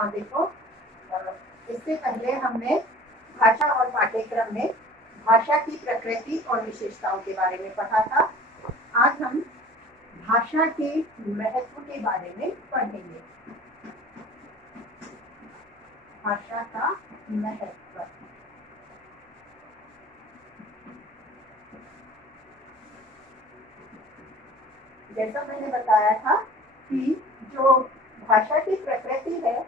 हाँ देखो, इससे पहले हमने भाषा और पाठ्यक्रम में भाषा की प्रकृति और विशेषताओं के बारे में पढ़ा था। आज हम भाषा के महत्व के बारे में पढ़ेंगे। भाषा का महत्व। जैसा मैंने बताया था कि जो भाषा की प्रकृति है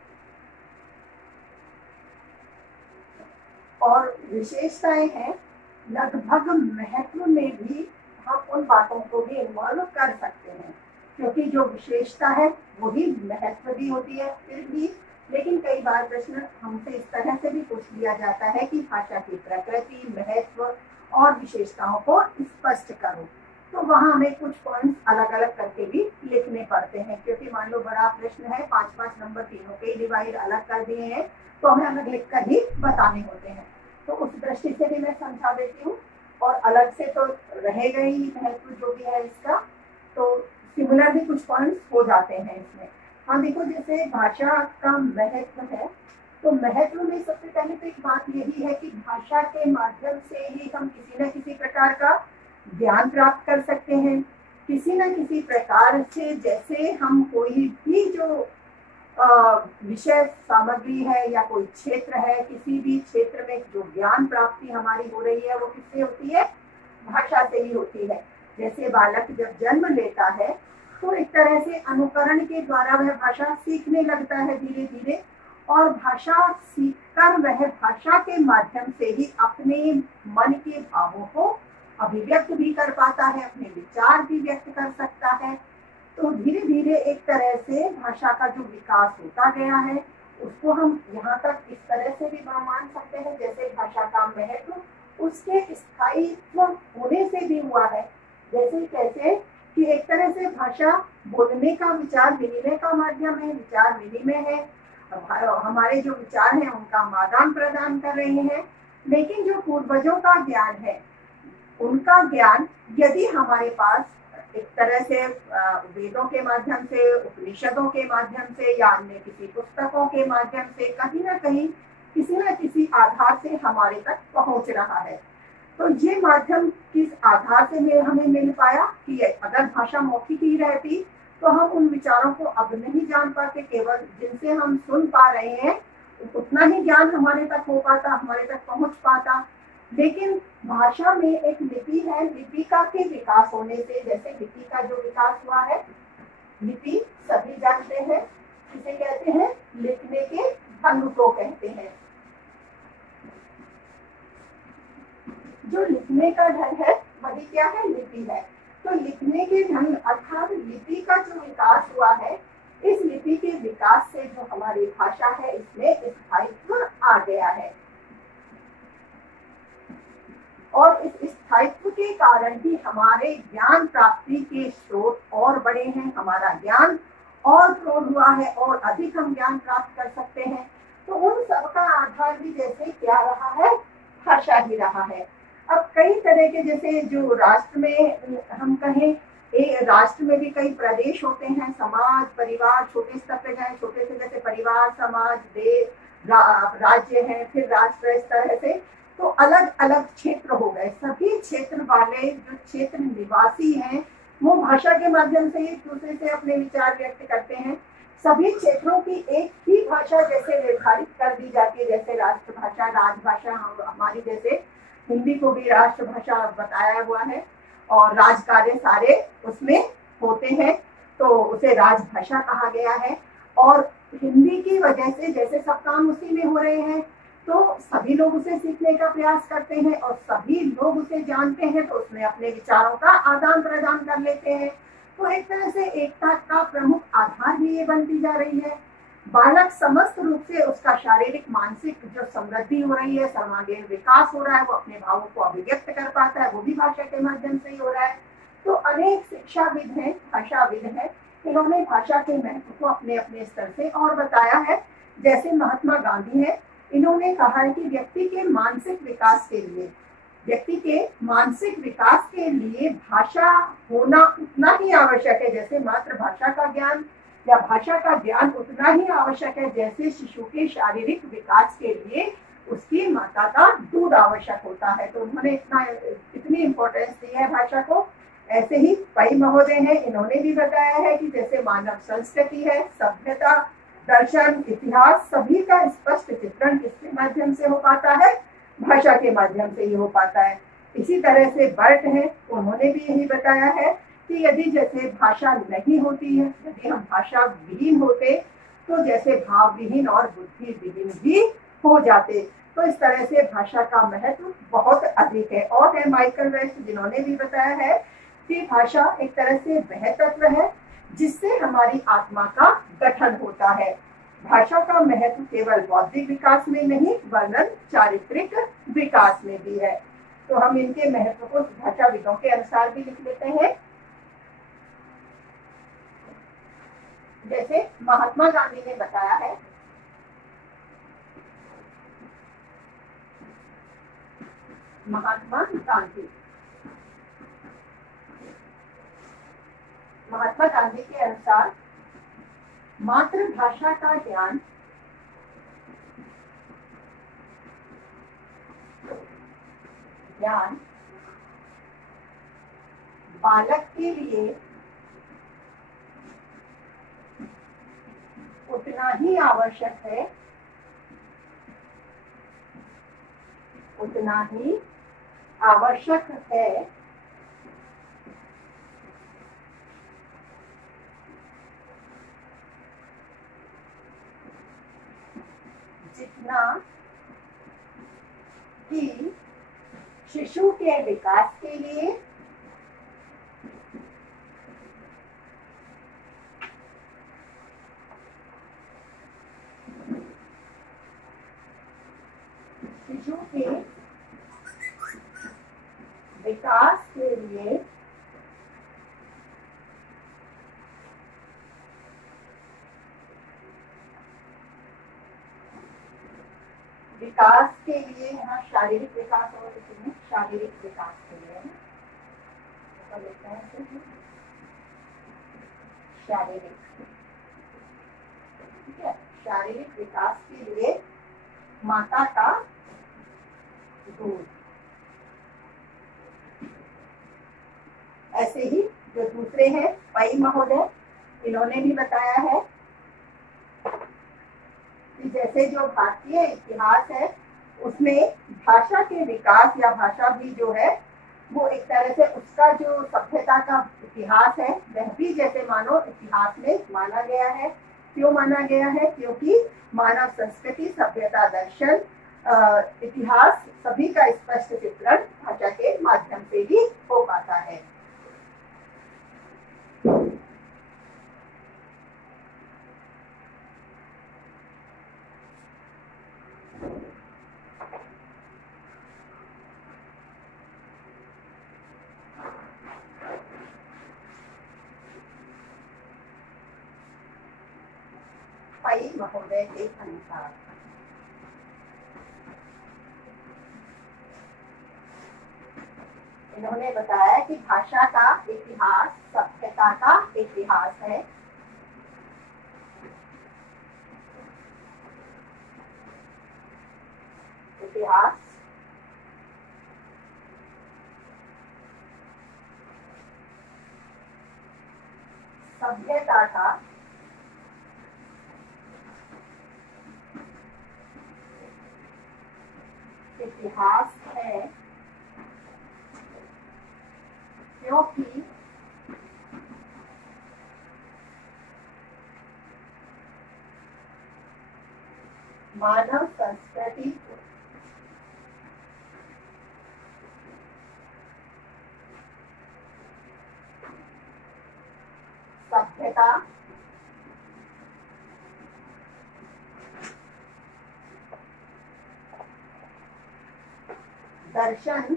और विशेषताएं हैं, लगभग महत्व में भी हम उन बातों को भी इन्वॉल्व कर सकते हैं, क्योंकि जो विशेषता है वही महत्व भी होती है फिर भी। लेकिन कई बार प्रश्न हमसे इस तरह से भी पूछ लिया जाता है कि भाषा की प्रकृति, महत्व और विशेषताओं को स्पष्ट करो, तो वहां हमें कुछ पॉइंट्स अलग अलग करके भी लिखने पड़ते हैं, क्योंकि मान लो बड़ा प्रश्न है, 5-5 नंबर तीनों के डिवाइड अलग कर दिए हैं, तो हमें अलग लिख कर ही बताने होते हैं। तो उस दृष्टि से भी मैं समझा देती हूँ, और अलग से तो रहेगा ही महत्व जो भी है इसका, तो सिमिलर भी कुछ पॉइंट्स हो जाते हैं इसमें। हाँ देखो, जैसे भाषा का महत्व है, तो महत्व में सबसे पहले तो एक बात यही है कि भाषा के माध्यम से ही हम किसी न किसी प्रकार का ज्ञान प्राप्त कर सकते हैं। किसी न किसी प्रकार से, जैसे हम कोई भी जो विषय सामग्री है या कोई क्षेत्र है, किसी भी क्षेत्र में जो ज्ञान प्राप्ति हमारी हो रही है वो किससे होती है? भाषा से ही होती है। जैसे बालक जब जन्म लेता है तो एक तरह से अनुकरण के द्वारा वह भाषा सीखने लगता है धीरे धीरे, और भाषा सीखकर वह भाषा के माध्यम से ही अपने मन के भावों को अभिव्यक्त भी कर पाता है, अपने विचार भी व्यक्त कर सकता है। तो धीरे धीरे एक तरह से भाषा का जो विकास होता गया है उसको हम यहाँ तक इस तरह से भी मान सकते हैं, जैसे भाषा का महत्व उसके स्थायित्व होने से भी हुआ है। जैसे कैसे कि एक तरह से भाषा बोलने का, विचार विनिमय का माध्यम है, विचार विनिमय है, हमारे जो विचार हैं उनका आदान प्रदान कर रहे हैं। लेकिन जो पूर्वजों का ज्ञान है, उनका ज्ञान यदि हमारे पास एक तरह से वेदों के माध्यम से, उपनिषदों के माध्यम से या अन्य किसी पुस्तकों के माध्यम से कहीं ना कहीं किसी न किसी आधार से हमारे तक पहुंच रहा है, तो ये माध्यम किस आधार से हमें मिल पाया कि अगर भाषा मौखिक ही रहती तो हम उन विचारों को अब नहीं जान पाते, केवल जिनसे हम सुन पा रहे हैं उतना ही ज्ञान हमारे तक हो पाता, हमारे तक पहुंच पाता। लेकिन भाषा में एक लिपि है, लिपिका के विकास होने से, जैसे लिपि का जो विकास हुआ है, लिपि सभी जानते हैं किसे कहते हैं? लिखने के ढंग को कहते हैं। जो लिखने का ढंग है वही क्या है? लिपि है। तो लिखने के ढंग अर्थात लिपि का जो विकास हुआ है, इस लिपि के विकास से जो हमारी भाषा है इसमें स्थायित्व आ गया है, और इस स्थायित्व के कारण ही हमारे ज्ञान प्राप्ति के स्रोत और बड़े हैं, हमारा ज्ञान और प्रौढ़ हुआ है और अधिक हम ज्ञान प्राप्त कर सकते हैं। तो उन सबका आधार भी जैसे क्या रहा है? भाषा ही रहा है। अब कई तरह के, जैसे जो राष्ट्र में हम कहें, राष्ट्र में भी कई प्रदेश होते हैं, समाज, परिवार, छोटे स्तर पे जाए, छोटे से जैसे परिवार, समाज, देश, राज्य है, फिर राष्ट्र, इस तरह से तो अलग अलग क्षेत्र हो गए। सभी क्षेत्र वाले जो क्षेत्र निवासी हैं वो भाषा के माध्यम से एक दूसरे से अपने विचार व्यक्त करते हैं। सभी क्षेत्रों की एक ही भाषा जैसे निर्धारित कर दी जाती है, जैसे राष्ट्रभाषा, राजभाषा, हमारी जैसे हिंदी को भी राष्ट्रभाषा बताया हुआ है, और राज कार्य सारे उसमें होते हैं तो उसे राजभाषा कहा गया है। और हिंदी की वजह से जैसे सब काम उसी में हो रहे हैं, तो सभी लोग उसे सीखने का प्रयास करते हैं और सभी लोग उसे जानते हैं, तो उसमें अपने विचारों का आदान प्रदान कर लेते हैं। तो एक तरह से एकता का प्रमुख आधार भी ये बनती जा रही है। बालक समस्त रूप से उसका शारीरिक, मानसिक जो समृद्धि हो रही है, सर्वांगीण विकास हो रहा है, वो अपने भावों को अभिव्यक्त कर पाता है, वो भी भाषा के माध्यम से ही हो रहा है। तो अनेक शिक्षाविद हैं, भाषाविद हैं, इन्होंने भाषा के महत्व को अपने अपने स्तर से और बताया है। जैसे महात्मा गांधी है, इन्होंने कहा है कि व्यक्ति के मानसिक विकास के लिए भाषा होना उतना ही आवश्यक है जैसे मातृभाषा का ज्ञान या भाषा का ज्ञान उतना ही आवश्यक है जैसे शिशु के शारीरिक विकास के लिए उसकी माता का दूध आवश्यक होता है। तो उन्होंने इतनी इम्पोर्टेंस दी है भाषा को। ऐसे ही पई महोदय हैं, इन्होंने भी बताया है कि जैसे मानव संस्कृति है, सभ्यता, दर्शन, इतिहास, सभी का स्पष्ट चित्रण किसके माध्यम से हो पाता है? भाषा के माध्यम से ही हो पाता है। इसी तरह से बर्ट है, उन्होंने भी यही बताया है कि यदि जैसे भाषा नहीं होती है, यदि हम भाषा विहीन होते तो जैसे भाव विहीन और बुद्धि विहीन भी हो जाते। तो इस तरह से भाषा का महत्व बहुत अधिक है। और है माइकल वेस्ट, जिन्होंने भी बताया है कि भाषा एक तरह से वह तत्व है जिससे हमारी आत्मा का गठन होता है। भाषा का महत्व केवल बौद्धिक विकास में नहीं वरन चारित्रिक विकास में भी है। तो हम इनके महत्व को भाषाविदों के अनुसार भी लिख लेते हैं। जैसे महात्मा गांधी ने बताया है, महात्मा गांधी के अनुसार मातृभाषा का ज्ञान बालक के लिए उतना ही आवश्यक है जितना कि शिशु के विकास के लिए यहाँ शारीरिक विकास और शारीरिक विकास के लिए शारीरिक, ठीक है, शारीरिक विकास के लिए माता का दूध। ऐसे ही जो दूसरे हैं पई महोदय, इन्होंने भी बताया है कि जैसे जो भारतीय इतिहास है उसमें भाषा के विकास या भाषा भी जो है वो एक तरह से उसका जो सभ्यता का इतिहास है वह भी जैसे मानो इतिहास में माना गया है। क्यों माना गया है? क्योंकि मानव संस्कृति, सभ्यता, दर्शन, इतिहास सभी का स्पष्ट चित्रण भाषा के माध्यम से ही हो पाता है। पई महोदय के अनुसार इन्होंने बताया कि भाषा का इतिहास सभ्यता का इतिहास है। इतिहास सभ्यता का इतिहास है, क्योंकि मानव संस्कृति सभ्यता दर्शन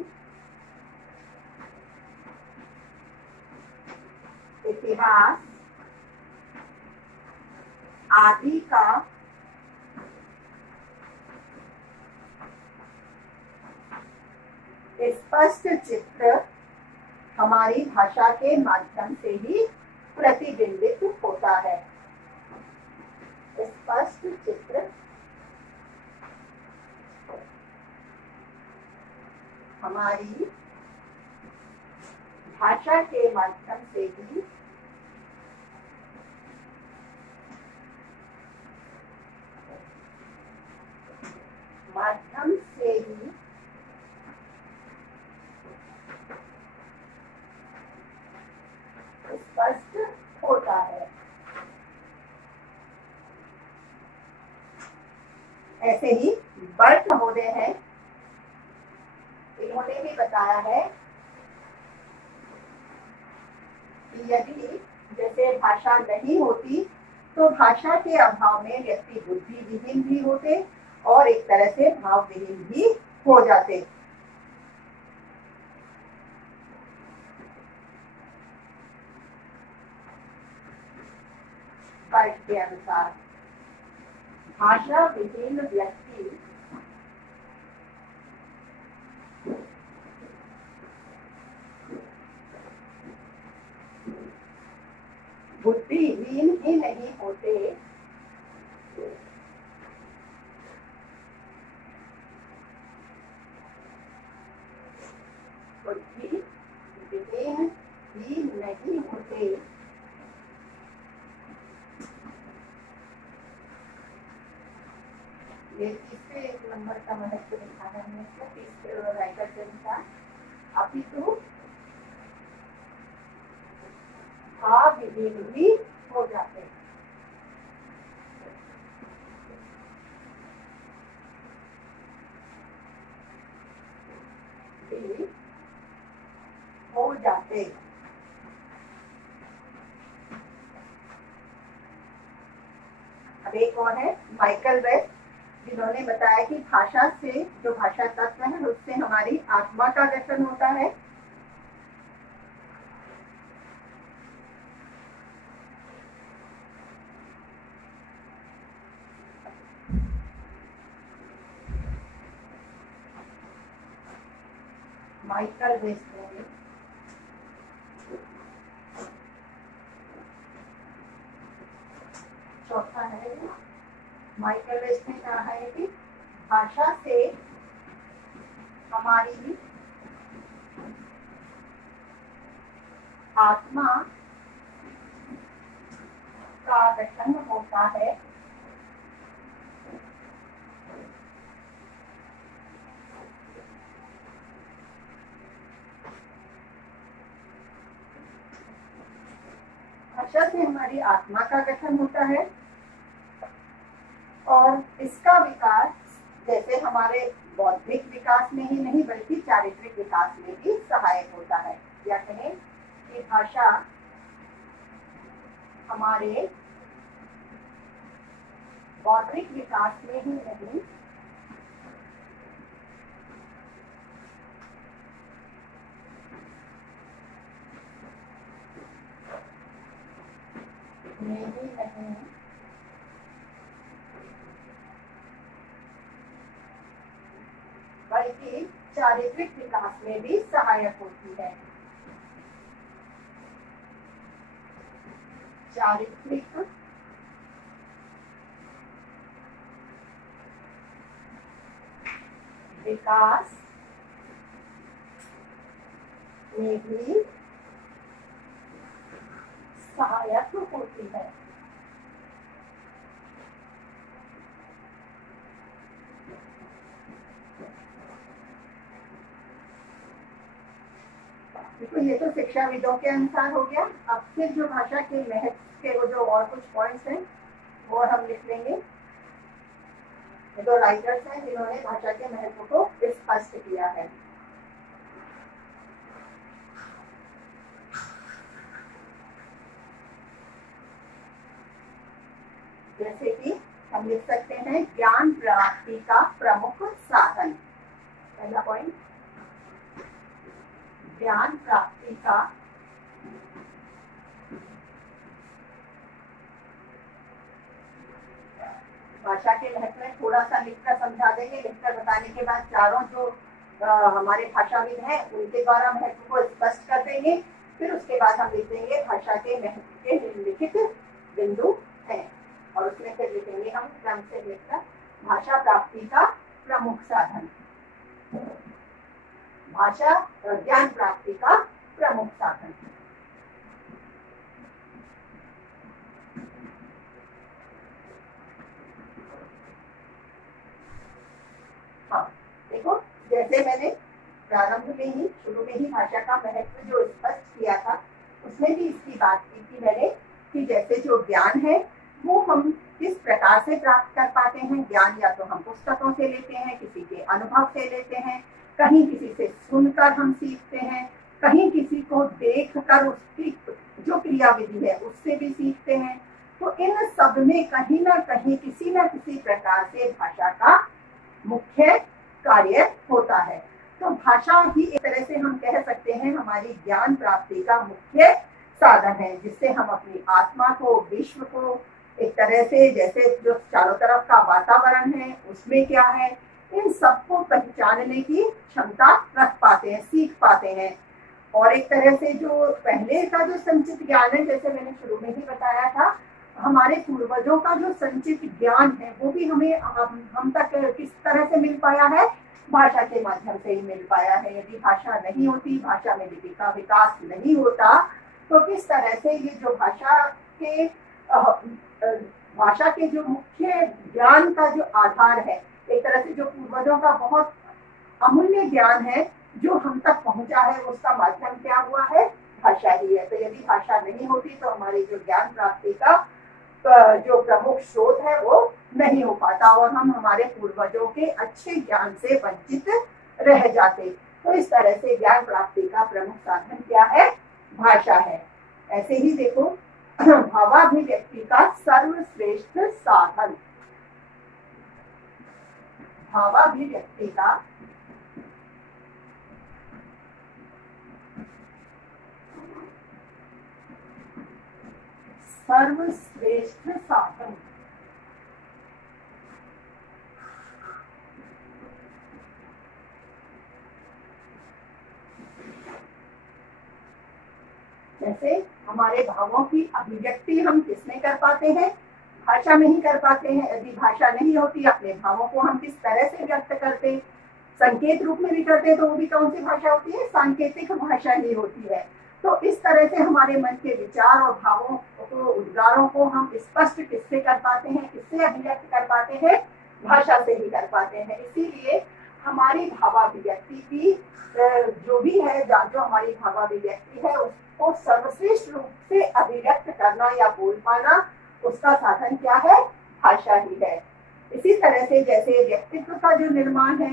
इतिहास आदि का स्पष्ट चित्र हमारी भाषा के माध्यम से ही प्रतिबिंबित होता है। स्पष्ट चित्र हमारी भाषा के माध्यम से ही स्पष्ट होता है। ऐसे ही बर्ट महोदय हैं, इन्होंने भी बताया है कि यदि जैसे भाषा नहीं होती तो भाषा के अभाव में व्यक्ति बुद्धि विहीन भी होते और एक तरह से भाव विहीन भी हो जाते। बर्ट के अनुसार भाषा विहीन व्यक्ति बुद्धिहीन ही नहीं होते, बुद्धिहीन ही नहीं होते। ये तीसरे एक नंबर का महत्व दिखाना है तीसरे राइटर के अनुसार अपितु भाव विहीन भी हो जाते हैं। हो जाते। अब एक और है माइकल वेस्ट, जिन्होंने बताया कि भाषा से जो भाषा तत्व है उससे हमारी आत्मा का गठन होता है। माइकल वेस्ट ने चौथा है, माइकल वेस्ट ने कहा है कि भाषा से हमारी आत्मा का गठन होता है। भाषा से हमारी आत्मा का गठन होता है और इसका विकास जैसे हमारे बौद्धिक विकास में ही नहीं बल्कि चारित्रिक विकास में भी सहायक होता है। या कहें कि भाषा हमारे बौद्धिक विकास में ही नहीं बल्कि चारित्रिक विकास में भी सहायक होती है। चारित्रिक विकास में भी सहायक होती है। देखो ये तो शिक्षाविदों के अनुसार हो गया। अब फिर जो भाषा के महत्व के वो जो और कुछ पॉइंट्स हैं वो हम लिख लेंगे। ये दो राइटर्स हैं जिन्होंने भाषा के महत्व को स्पष्ट किया है। जैसे कि हम लिख सकते हैं ज्ञान प्राप्ति का प्रमुख साधन। पहला पॉइंट, ज्ञान प्राप्ति का भाषा के महत्व में थोड़ा सा लिखकर समझा देंगे। लिखकर बताने के बाद चारों जो हमारे भाषाविद हैं उनके द्वारा महत्व को स्पष्ट कर देंगे। फिर उसके बाद हम लिख देंगे भाषा के महत्व के निम्नलिखित बिंदु हैं। और उसमें फिर लिखेंगे हम क्रम से लेकर भाषा प्राप्ति का प्रमुख साधन, भाषा ज्ञान प्राप्ति का प्रमुख साधन। हाँ देखो, जैसे मैंने प्रारंभ में ही शुरू में ही भाषा का महत्व जो स्पष्ट किया था, उसमें भी इसकी बात की थी मैंने कि जैसे जो ज्ञान है वो हम किस प्रकार से प्राप्त कर पाते हैं। ज्ञान या तो हम पुस्तकों से लेते हैं, किसी के अनुभव से लेते हैं, कहीं किसी से सुनकर हम सीखते हैं, कहीं किसी को देख कर उसकी जो क्रियाविधि है उससे भी सीखते हैं। तो इन सब में कहीं ना कहीं किसी न किसी प्रकार से भाषा का मुख्य कार्य होता है। तो भाषा ही एक तरह से हम कह सकते हैं हमारी ज्ञान प्राप्ति का मुख्य साधन है, जिससे हम अपनी आत्मा को, विश्व को एक तरह से, जैसे जो चारों तरफ का वातावरण है उसमें क्या है, इन सबको पहचानने की क्षमता रख पाते हैं, सीख पाते हैं। और एक तरह से जो पहले का जो संचित ज्ञान है, जैसे मैंने शुरू में ही बताया था, हमारे पूर्वजों का जो संचित ज्ञान है वो भी हमें हम तक किस तरह से मिल पाया है, भाषा के माध्यम से ही मिल पाया है। यदि भाषा नहीं होती, भाषा में लिपि का विकास नहीं होता, तो किस तरह से ये जो भाषा के जो मुख्य ज्ञान का जो आधार है, एक तरह से जो पूर्वजों का बहुत अमूल्य ज्ञान है जो हम तक पहुंचा है, उसका माध्यम क्या हुआ है, भाषा ही है। तो यदि भाषा नहीं होती तो हमारी जो ज्ञान प्राप्ति का जो प्रमुख स्रोत है वो नहीं हो पाता और हम हमारे पूर्वजों के अच्छे ज्ञान से वंचित रह जाते। तो इस तरह से ज्ञान प्राप्ति का प्रमुख साधन क्या है, भाषा है। ऐसे ही देखो, भावाभिव्यक्ति का सर्वश्रेष्ठ साधन, भावाभिव्यक्ति का सर्वश्रेष्ठ साधन। जैसे हमारे भावों की अभिव्यक्ति हम किसमें कर पाते हैं, भाषा में ही कर पाते हैं। यदि भाषा नहीं होती, अपने भावों को हम किस तरह से व्यक्त करते, संकेत रूप में भी करते, तो वो भी कौन सी भाषा होती है, सांकेतिक भाषा ही होती है। तो इस तरह से हमारे मन के विचार और भावों को, उद्गारों को हम स्पष्ट किससे कर पाते हैं, किससे अभिव्यक्त कर पाते हैं, भाषा से ही कर पाते हैं। इसीलिए हमारी भावाभिव्यक्ति की जो भी है, जो हमारी भावाभिव्यक्ति है उसको सर्वश्रेष्ठ रूप से अभिव्यक्त करना या बोल पाना, उसका साधन क्या है, भाषा ही है। इसी तरह से जैसे व्यक्तित्व का जो निर्माण है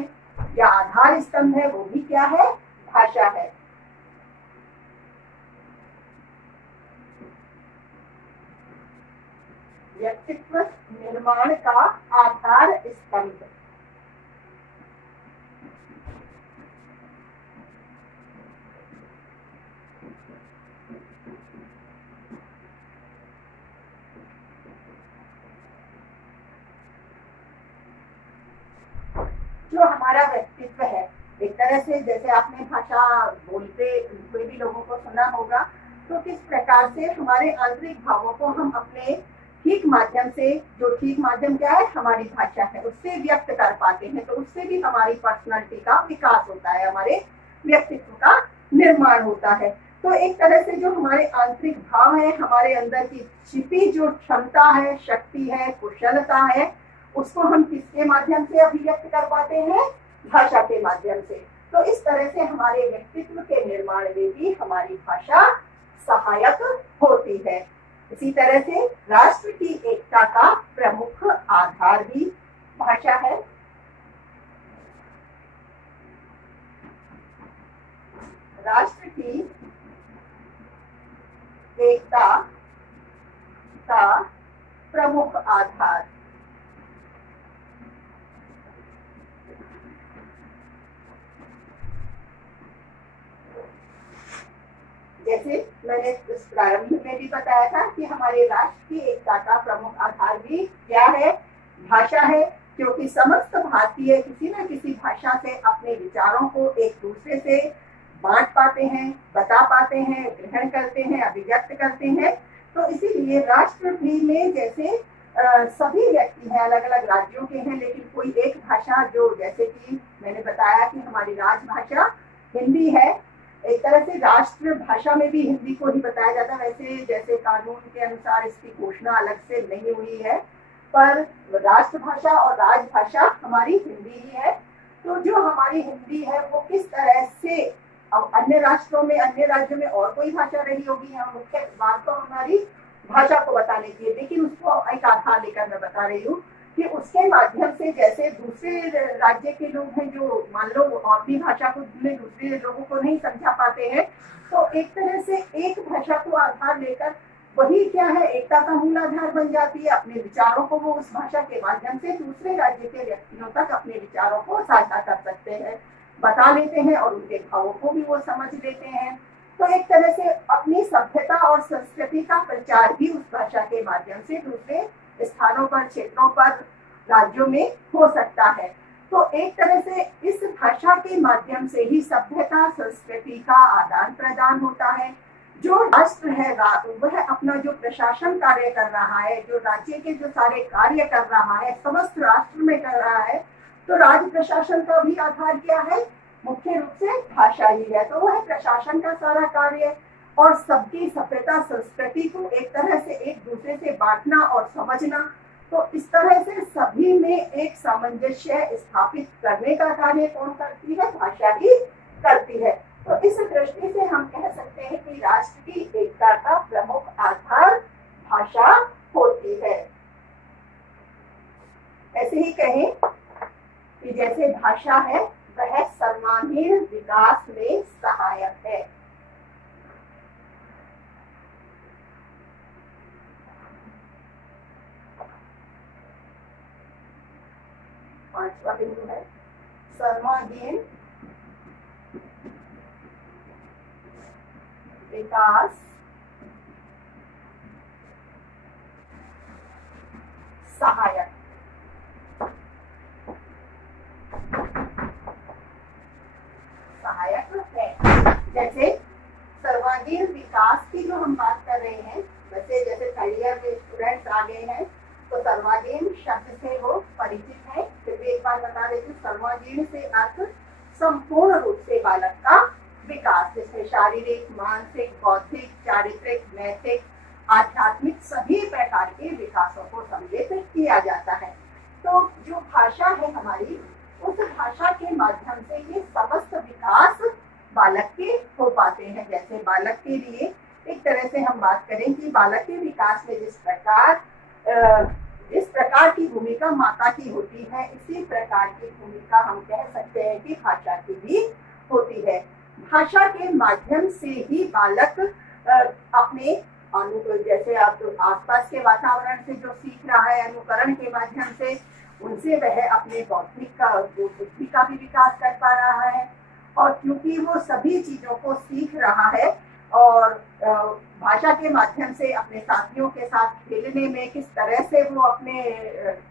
या आधार स्तंभ है, वो भी क्या है, भाषा है। व्यक्तित्व निर्माण का आधार स्तंभ, जो हमारा व्यक्तित्व है, एक तरह से जैसे आपने भाषा बोलते कोई भी लोगों को सुना होगा, तो किस प्रकार से हमारे आंतरिक भावों को हम अपने ठीक माध्यम से, जो ठीक माध्यम क्या है, हमारी भाषा है, उससे व्यक्त कर पाते हैं। तो उससे भी हमारी पर्सनालिटी का विकास होता है, हमारे व्यक्तित्व का निर्माण होता है। तो एक तरह से जो हमारे आंतरिक भाव है, हमारे अंदर की छिपी जो क्षमता है, शक्ति है, कुशलता है, उसको हम किसके माध्यम से अभिव्यक्त कर पाते हैं, भाषा के माध्यम से। तो इस तरह से हमारे व्यक्तित्व के निर्माण में भी हमारी भाषा सहायक होती है। इसी तरह से राष्ट्र की एकता का प्रमुख आधार भी भाषा है। राष्ट्र की एकता का प्रमुख आधार, जैसे मैंने इस प्रारंभ में भी बताया था कि हमारे राष्ट्र की एकता का प्रमुख आधार भी क्या है, भाषा है। क्योंकि समस्त भारतीय किसी न किसी भाषा से अपने विचारों को एक दूसरे से बांट पाते हैं, बता पाते हैं, ग्रहण करते हैं, अभिव्यक्त करते हैं। तो इसीलिए राष्ट्र भी में जैसे सभी व्यक्ति हैं, अलग अलग राज्यों के हैं, लेकिन कोई एक भाषा जो, जैसे कि मैंने बताया कि हमारी राजभाषा हिंदी है, एक तरह से राष्ट्र भाषा में भी हिंदी को ही बताया जाता है। वैसे जैसे कानून के अनुसार इसकी घोषणा अलग से नहीं हुई है, पर राष्ट्रभाषा और राजभाषा हमारी हिंदी ही है। तो जो हमारी हिंदी है वो किस तरह से, अब अन्य राष्ट्रों में, अन्य राज्यों में और कोई भाषा रही होगी, हम मुख्य बात तो हमारी भाषा को बताने की है, लेकिन उसको एक आधार लेकर मैं बता रही हूँ कि उसके माध्यम से, जैसे दूसरे राज्य के लोग हैं जो मान लो अपनी भाषा को दूसरे लोगों को नहीं समझा पाते हैं, तो एक तरह से एक भाषा को आधार लेकर वही क्या है, एकता का मूल आधार बन जाती है। अपने विचारों को वो उस भाषा के माध्यम से दूसरे राज्य के व्यक्तियों तक अपने विचारों को साझा कर सकते हैं, बता लेते हैं, और उनके भावों को भी वो समझ लेते हैं। तो एक तरह से अपनी सभ्यता और संस्कृति का प्रचार भी उस भाषा के माध्यम से दूसरे स्थानों पर, क्षेत्रों पर, राज्यों में हो सकता है। तो एक तरह से इस भाषा के माध्यम से ही सभ्यता, संस्कृति का आदान प्रदान होता है। जो राष्ट्र है वह अपना जो प्रशासन कार्य कर रहा है, जो राज्य के जो सारे कार्य कर रहा है, समस्त राष्ट्र में कर रहा है, तो राज्य प्रशासन का भी आधार क्या है, मुख्य रूप से भाषा ही है। तो वह प्रशासन का सारा कार्य और सबकी सभ्यता, संस्कृति को एक तरह से एक दूसरे से बांटना और समझना, तो इस तरह से सभी में एक सामंजस्य स्थापित करने का कार्य कौन करती है, भाषा ही करती है। तो इस दृष्टि से हम कह सकते हैं कि राष्ट्र की एकता का प्रमुख आधार भाषा होती है। ऐसे ही कहें कि जैसे भाषा है वह सर्वांगीण विकास में सहायक है। पांचवा बिंदु है सर्वांगीण विकास सहायक। सहायक है। जैसे सर्वांगीण विकास की जो हम बात कर रहे हैं, वैसे जैसे थर्ड ईयर में स्टूडेंट्स आ गए हैं तो सर्वांगीण शब्द से वो परिचित है। फिर भी एक बार बता देती हूँ, सर्वांगीण से अर्थ संपूर्ण रूप से बालक का विकास, जिसमें शारीरिक, मानसिक, बौद्धिक, चारित्रिक, नैतिक, आध्यात्मिक सभी प्रकार के विकासों को सम्मिलित किया जाता है। तो जो भाषा है हमारी, उस भाषा के माध्यम से ये समस्त विकास बालक के हो पाते हैं। जैसे बालक के लिए एक तरह से हम बात करें कि बालक के विकास में जिस प्रकार की भूमिका माता की होती है, इसी प्रकार की भूमिका हम कह सकते हैं कि भाषा की भी होती है। भाषा के माध्यम से ही बालक अपने जैसे आप आसपास के वातावरण से जो सीख रहा है, अनुकरण के माध्यम से, उनसे वह अपने बौद्धिक का, जो बुद्धि का भी विकास कर पा रहा है। और क्योंकि वो सभी चीजों को सीख रहा है और भाषा के माध्यम से अपने साथियों के साथ खेलने में किस तरह से वो अपने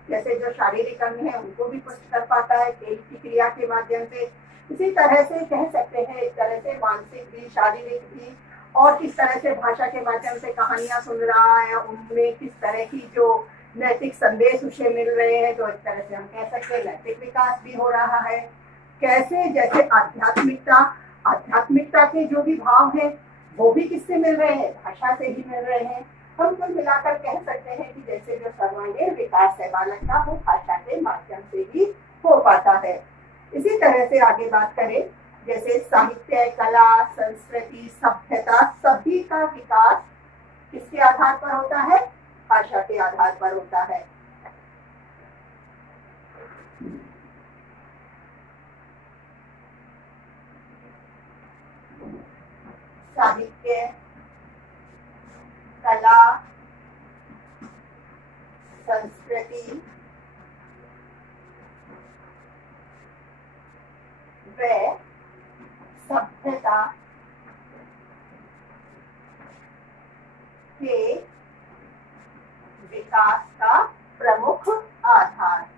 जैसे जो शारीरिक अंग है उनको भी पुष्ट कर पाता है खेल की क्रिया के माध्यम से, इसी तरह से कह सकते हैं एक तरह से मानसिक भी, शारीरिक भी, और किस तरह से भाषा के माध्यम से कहानियां सुन रहा है, उनमें किस तरह की जो नैतिक संदेश उसे मिल रहे हैं, तो इस तरह से हम कह सकते हैं नैतिक विकास भी हो रहा है। कैसे, जैसे आध्यात्मिकता के जो भी भाव हैं वो भी किससे मिल रहे हैं, भाषा से ही मिल रहे हैं। हम कुल मिलाकर कह सकते हैं कि जैसे जो सर्वांगीण विकास है बालक का, वो भाषा के माध्यम से ही हो पाता है। इसी तरह से आगे बात करें, जैसे साहित्य, कला, संस्कृति, सभ्यता सभी का विकास किसके आधार पर होता है, भाषा के आधार पर होता है। साहित्य, कला, संस्कृति व सभ्यता के विकास का प्रमुख आधार।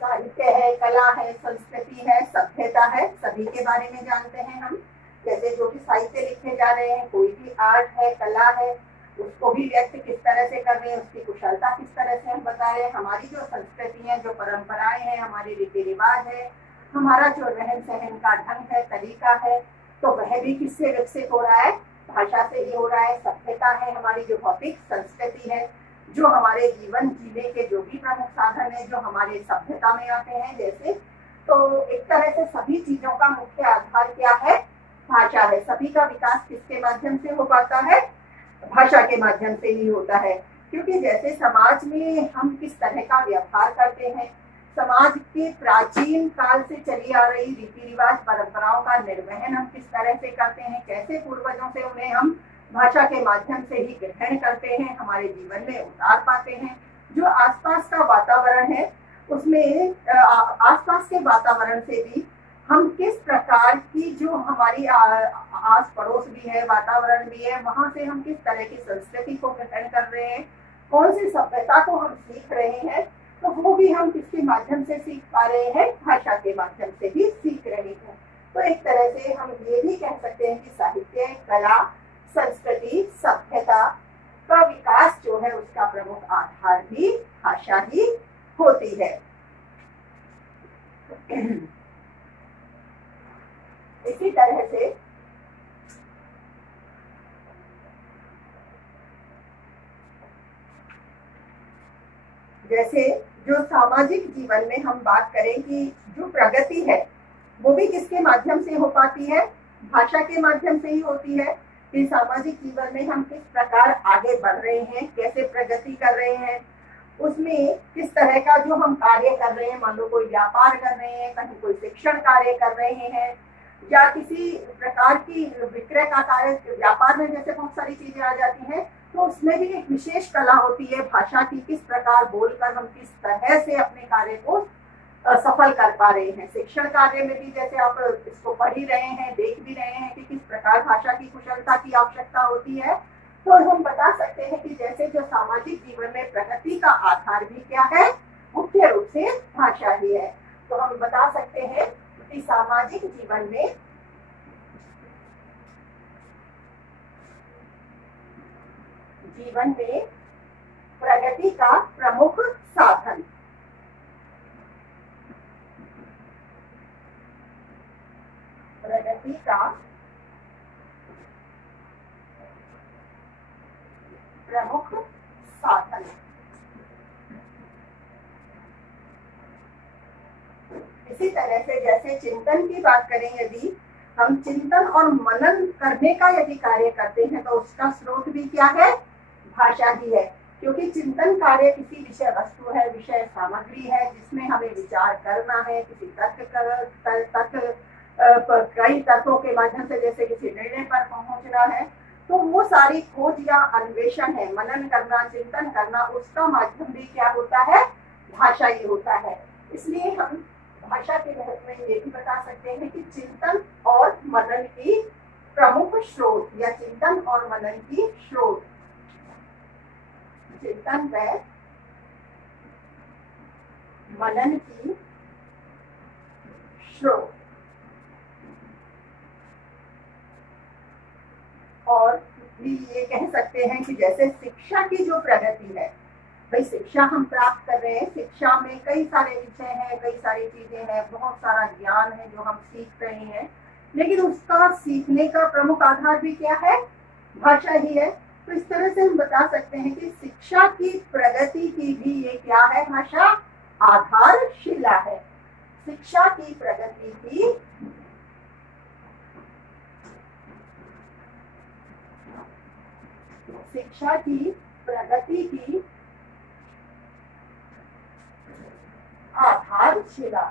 साहित्य है, कला है, संस्कृति है, सभ्यता है, सभी के बारे में जानते हैं हम। जैसे जो भी साहित्य लिखे जा रहे हैं, कोई भी आर्ट है, कला है, उसको भी व्यक्त किस तरह से कर रहे हैं, उसकी कुशलता किस तरह से हम बता रहे हैं। हमारी जो संस्कृति है, जो परंपराएं हैं, हमारे रीति रिवाज है, हमारा जो रहन सहन का ढंग है, तरीका है, तो वह भी किससे विकसित हो रहा है, भाषा से ही हो रहा है। सभ्यता है हमारी जो भौतिक संस्कृति है, जो हमारे जीवन जीने के जो भी प्रमुख साधन है, जो हमारे सभ्यता में आते हैं, जैसे तो एक तरह से सभी चीजों का मुख्य आधार क्या है, भाषा है। सभी का विकास किसके माध्यम से हो पाता है, भाषा के माध्यम से ही होता है। क्योंकि जैसे समाज में हम किस तरह का व्यवहार करते हैं, समाज के प्राचीन काल से चली आ रही रीति रिवाज परंपराओं का निर्वहन हम किस तरह से करते हैं, कैसे पूर्वजों से उन्हें हम भाषा के माध्यम से ही ग्रहण करते हैं, हमारे जीवन में उतार पाते हैं। जो आसपास का वातावरण है, उसमें आसपास के वातावरण से भी हम किस प्रकार की जो हमारी आस पड़ोस भी है, वातावरण भी है, वहां से हम किस तरह की संस्कृति को ग्रहण कर रहे हैं, कौन सी सभ्यता को हम सीख रहे हैं, तो वो भी हम किसके माध्यम से सीख पा रहे हैं, भाषा के माध्यम से भी सीख रहे हैं। तो एक तरह से हम ये भी कह सकते हैं कि साहित्य, कला, संस्कृति, सभ्यता का विकास जो है उसका प्रमुख आधार भी भाषा ही होती है। इसी तरह से जैसे जो सामाजिक जीवन में हम बात करें कि जो प्रगति है वो भी किसके माध्यम से हो पाती है, भाषा के माध्यम से ही होती है। कि सामाजिक जीवन में हम किस प्रकार आगे बढ़ रहे हैं, कैसे प्रगति कर रहे हैं, उसमें किस तरह का जो हम कार्य कर रहे हैं, मान लो कोई व्यापार कर रहे हैं, कहीं कोई शिक्षण कार्य कर रहे हैं, या किसी प्रकार की विक्रय का कार्य, व्यापार में जैसे बहुत सारी चीजें आ जाती हैं, तो उसमें भी एक विशेष कला होती है भाषा की, किस प्रकार बोलकर हम किस तरह से अपने कार्य को सफल कर पा रहे हैं। शिक्षण कार्य में भी जैसे आप इसको पढ़ ही रहे हैं, देख भी रहे हैं कि किस प्रकार भाषा की कुशलता की आवश्यकता होती है। तो हम बता सकते हैं कि जैसे जो सामाजिक जीवन में प्रगति का आधार भी क्या है, मुख्य रूप से भाषा ही है। तो हम बता सकते हैं कि सामाजिक जीवन में प्रगति का प्रमुख साधन इसी तरह से जैसे चिंतन की बात करें, यदि हम चिंतन और मनन करने का यदि कार्य करते हैं तो उसका स्रोत भी क्या है, भाषा ही है। क्योंकि चिंतन कार्य किसी विषय वस्तु है, विषय सामग्री है, जिसमें हमें विचार करना है, किसी कई तर्कों के माध्यम से जैसे किसी निर्णय पर पहुंचना है, तो वो सारी खोज या अन्वेषण है, मनन करना, चिंतन करना, उसका माध्यम भी क्या होता है, भाषा ही होता है। इसलिए हम भाषा के महत्व में ये भी बता सकते हैं कि चिंतन और मनन की प्रमुख स्रोत या चिंतन और मनन की स्रोत, चिंतन व मनन की स्रोत, और भी ये कह सकते हैं कि जैसे शिक्षा की जो प्रगति है, भाई शिक्षा हम प्राप्त कर रहे हैं, शिक्षा में कई सारे विषय हैं, कई सारी चीजें हैं, बहुत सारा ज्ञान है जो हम सीख रहे हैं, लेकिन उसका सीखने का प्रमुख आधार भी क्या है, भाषा ही है। तो इस तरह से हम बता सकते हैं कि शिक्षा की प्रगति की भी ये क्या है, भाषा आधारशिला है। शिक्षा की प्रगति की आधारशिला,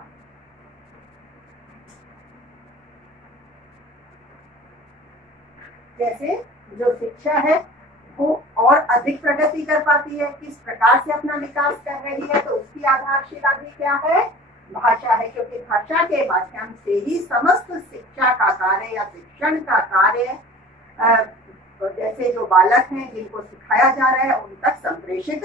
जैसे जो शिक्षा है वो और अधिक प्रगति कर पाती है, किस प्रकार से अपना विकास कर रही है, तो उसकी आधारशिला भी क्या है, भाषा है। क्योंकि भाषा के माध्यम से ही समस्त शिक्षा का कार्य या शिक्षण का कार्य जैसे जो बालक हैं जिनको सिखाया जा रहा है उन तक संप्रेषित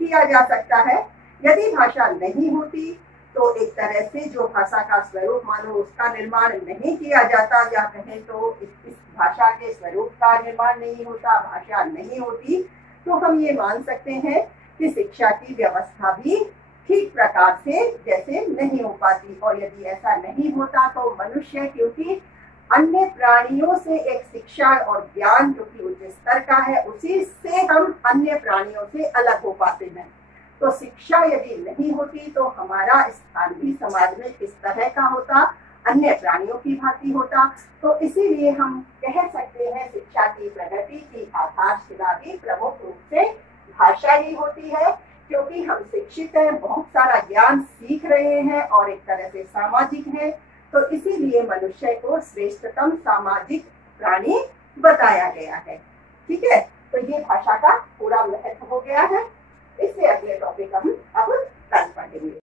किया जा सकता है। यदि भाषा नहीं होती तो एक तरह से जो भाषा का स्वरूप मानो उसका निर्माण नहीं किया जाता, या कहें तो इस भाषा के स्वरूप का निर्माण नहीं होता, भाषा नहीं होती, तो हम ये मान सकते हैं कि शिक्षा की व्यवस्था भी ठीक प्रकार से जैसे नहीं हो पाती। और यदि ऐसा नहीं होता तो मनुष्य, क्योंकि अन्य प्राणियों से एक शिक्षा और ज्ञान जो कि उच्च स्तर का है, उसी से हम अन्य प्राणियों से अलग हो पाते हैं। तो शिक्षा यदि नहीं होती तो हमारा स्थान भी समाज में किस तरह का होता, अन्य प्राणियों की भांति होता। तो इसीलिए हम कह सकते हैं शिक्षा की प्रगति की आधारशिला भी प्रमुख रूप से भाषा ही होती है, क्योंकि हम शिक्षित हैं, बहुत सारा ज्ञान सीख रहे हैं और एक तरह से सामाजिक हैं, तो इसीलिए मनुष्य को श्रेष्ठतम सामाजिक प्राणी बताया गया है। ठीक है, तो ये भाषा का पूरा महत्व हो गया है। इससे अगले टॉपिक हम अब कल पढ़ेंगे।